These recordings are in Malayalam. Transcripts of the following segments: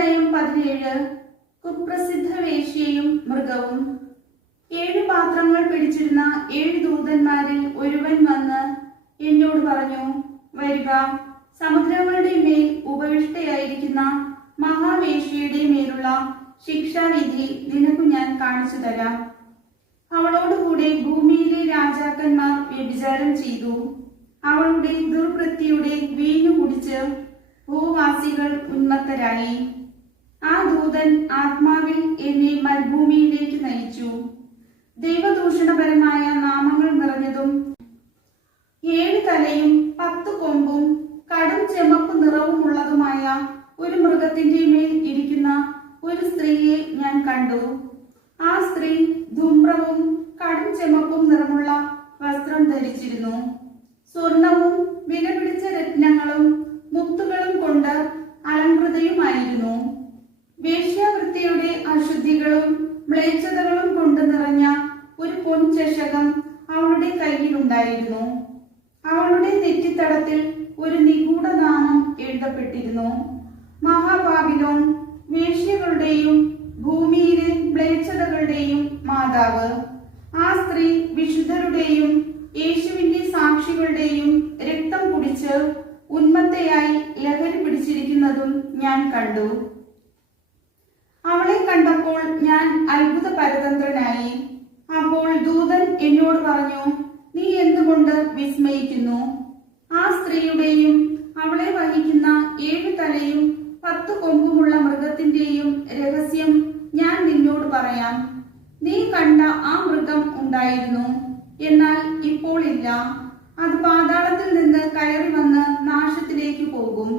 അധ്യായം 17. കുപ്രസിദ്ധ വേശ്യയും മൃഗവും. 7 പാത്രങ്ങൾ പിടിച്ചിരുന്ന 7 ദൂതന്മാരിൽ ഒരുവൻ വന്ന് എന്നോട് പറഞ്ഞു, വരുക, സമുദ്രങ്ങളുടെ മേൽ ഉപവിഷ്ടയായിരിക്കുന്ന മഹാവേശ്യയുടെ മേലുള്ള ശിക്ഷാവിധി നിനക്കു ഞാൻ കാണിച്ചു തരാം. അവളോടുകൂടെ ഭൂമിയിലെ രാജാക്കന്മാർ വ്യഭിചാരം ചെയ്തു. അവളുടെ ദുർവൃത്തിയുടെ വീഞ്ഞു കുടിച്ച് ഭൂവാസികൾ ഉന്മത്തരായി. ആ ദൂതൻ ആത്മാവിൽ എന്നെ മരുഭൂമിയിലേക്ക് നയിച്ചു. ദൈവദൂഷണപരമായ നാമങ്ങൾ നിറഞ്ഞതും 7 തലയും 10 കൊമ്പും കടും ചെമപ്പ് നിറവുമുള്ളതുമായ ഒരു മൃഗത്തിന്റെ മേൽ ഇരിക്കുന്ന ഒരു സ്ത്രീയെ ഞാൻ കണ്ടു. ആ സ്ത്രീ ധൂമ്രവും കടും ചെമപ്പും നിറമുള്ള വസ്ത്രം ധരിച്ചിരുന്നു. സ്വർണവും വിലപിടിച്ച രത്നങ്ങളും മുത്തുകളും കൊണ്ട് അലങ്കൃതയുമായിരുന്നു. വേശ്യാവൃത്തിയുടെ അശുദ്ധികളും മ്ലേച്ഛതകളും കൊണ്ട് നിറഞ്ഞ ഒരു പൊൻചഷകം അവളുടെ കയ്യിലുണ്ടായിരുന്നു. അവളുടെ നെറ്റിത്തടത്തിൽ ഒരു നിഗൂഢ നാമം എഴുതപ്പെട്ടിരുന്നു: മഹാബാബിലോൺ, വേശ്യകളുടെയും ഭൂമിയിലെ മ്ലേച്ഛതകളുടെയും മാതാവ്. ആ സ്ത്രീ വിശുദ്ധരുടെയും യേശുവിന്റെ സാക്ഷികളുടെയും രക്തം കുടിച്ച് ഉന്മത്തയായി ലഹരി പിടിച്ചിരിക്കുന്നതും ഞാൻ കണ്ടു. അവളെ കണ്ടപ്പോൾ ഞാൻ അത്ഭുത പരതന്ത്രനായി. അപ്പോൾ ദൂതൻ എന്നോട് പറഞ്ഞു, നീ എന്തുകൊണ്ട് വിസ്മയിക്കുന്നു? ആ സ്ത്രീയുടെയും അവളെ വഹിക്കുന്ന 7 തലയും 10 കൊമ്പുമുള്ള മൃഗത്തിന്റെയും രഹസ്യം ഞാൻ നിന്നോട് പറയാം. നീ കണ്ട ആ മൃഗം ഉണ്ടായിരുന്നു, എന്നാൽ ഇപ്പോൾ ഇല്ല. അത് പാതാളത്തിൽ നിന്ന് കയറി വന്ന് നാശത്തിലേക്ക് പോകും.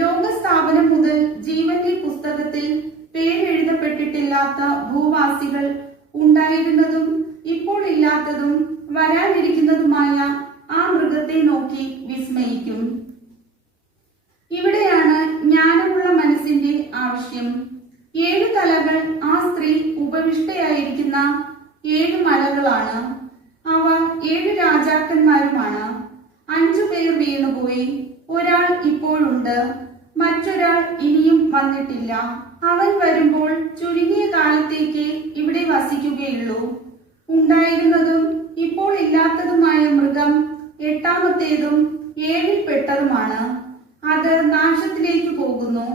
ലോകസ്ഥാപനം മുതൽ ജീവന്റെ പുസ്തകത്തിൽ പേരെഴുതപ്പെട്ടിട്ടില്ലാത്ത ഭൂവാസികൾ ഉണ്ടായിരുന്നതും ഇപ്പോൾ ഇല്ലാത്തതും വരാനിരിക്കുന്നതുമായ ആ മൃഗത്തെ നോക്കി വിസ്മയിക്കും. ഇവിടെയാണ് ജ്ഞാനമുള്ള മനസ്സിന്റെ ആവശ്യം. 7 തലകൾ ആ സ്ത്രീ ഉപവിഷ്ടയായിരിക്കുന്ന 7 മലകളാണ്. അവ 7 രാജാക്കന്മാരുമാണ്. 5 പേർ വീണുപോയി. ഒരാൾ ഇപ്പോഴുണ്ട്, മറ്റൊരാൾ ഇനിയും വന്നിട്ടില്ല. അവൻ വരുമ്പോൾ ചുരുങ്ങിയ കാലത്തേക്ക് ഇവിടെ വസിക്കുകയുള്ളൂ. ഉണ്ടായിരുന്നതും ഇപ്പോൾ ഇല്ലാത്തതുമായ മൃഗം 8ാമത്തേതും 7ൽ പെട്ടതുമാണ്. അത് നാശത്തിലേക്ക് പോകുന്നു.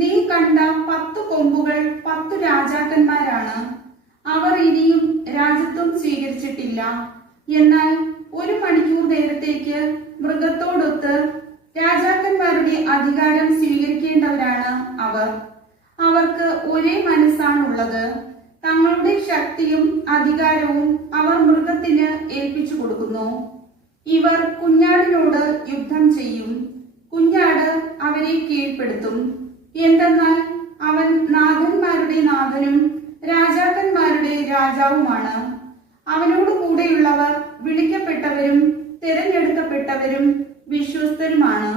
നീ കണ്ട 10 കൊമ്പുകൾ 10 രാജാക്കന്മാരാണ്. അവർ ഇനിയും രാജ്യത്വം സ്വീകരിച്ചിട്ടില്ല. എന്നാൽ 1 മണിക്കൂർ നേരത്തേക്ക് മൃഗത്തോടൊത്ത് രാജാക്കന്മാരുടെ അധികാരം സ്വീകരിക്കേണ്ടവരാണ് അവർ. അവർക്ക് ഒരേ മനസ്സാണുള്ളത്. തങ്ങളുടെ ശക്തിയും അധികാരവും അവർ മൃഗത്തിന് ഏൽപ്പിച്ചു കൊടുക്കുന്നു. ഇവർ കുഞ്ഞാടിനോട് യുദ്ധം ചെയ്യും. കുഞ്ഞാട് അവരെ കീഴ്പ്പെടുത്തും. എന്തെന്നാൽ അവൻ നാഥന്മാരുടെ നാഥനും രാജാക്കന്മാരുടെ രാജാവുമാണ്. അവനോട് കൂടെയുള്ളവർ വിളിക്കപ്പെട്ടവരും തിരഞ്ഞെടുക്കപ്പെട്ടവരും വിശ്വസ്തരുമാണ്.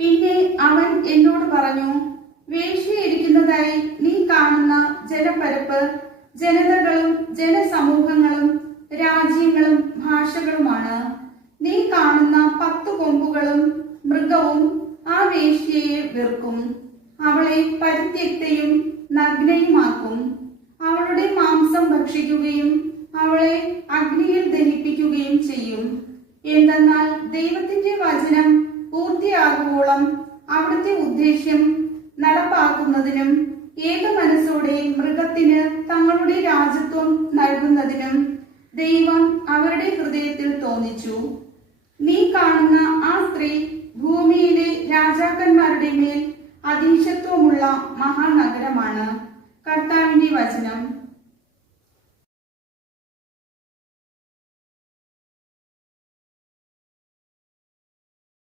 പിന്നെ അവൻ എന്നോട് പറഞ്ഞു, വേശ്യയിരിക്കുന്നതായി നീ കാണുന്ന ജനപരപ്പ് ജനതകളും ജനസമൂഹങ്ങളും രാജ്യങ്ങളും ഭാഷകളുമാണ്. നീ കാണുന്ന 10 കൊമ്പുകളും മൃഗവും ആ വേശ്യയെ വെറുക്കും. അവളെ പരിത്യക്തയും നഗ്നയുമാക്കും. അവളുടെ മാംസം ഭക്ഷിക്കുകയും അവളെ അഗ്നിയിൽ ദഹിപ്പിക്കുകയും ചെയ്യും. എന്തെന്നാൽ ദൈവത്തിന്റെ വചനം പൂർത്തിയാകുവോളം അവിടുത്തെ ഉദ്ദേശ്യം നടപ്പാക്കുന്നതിനും ഏക മനസ്സോടെ മൃഗത്തിന് തങ്ങളുടെ രാജ്യത്വം നൽകുന്നതിനും ദൈവം അവരുടെ ഹൃദയത്തിൽ തോന്നിച്ചു. നീ കാണുന്ന ആ സ്ത്രീ ഭൂമിയിലെ രാജാക്കന്മാരുടെ മേൽ അധീശത്വമുള്ള മഹാനഗരമാണ്. കർത്താവിന്റെ വചനം.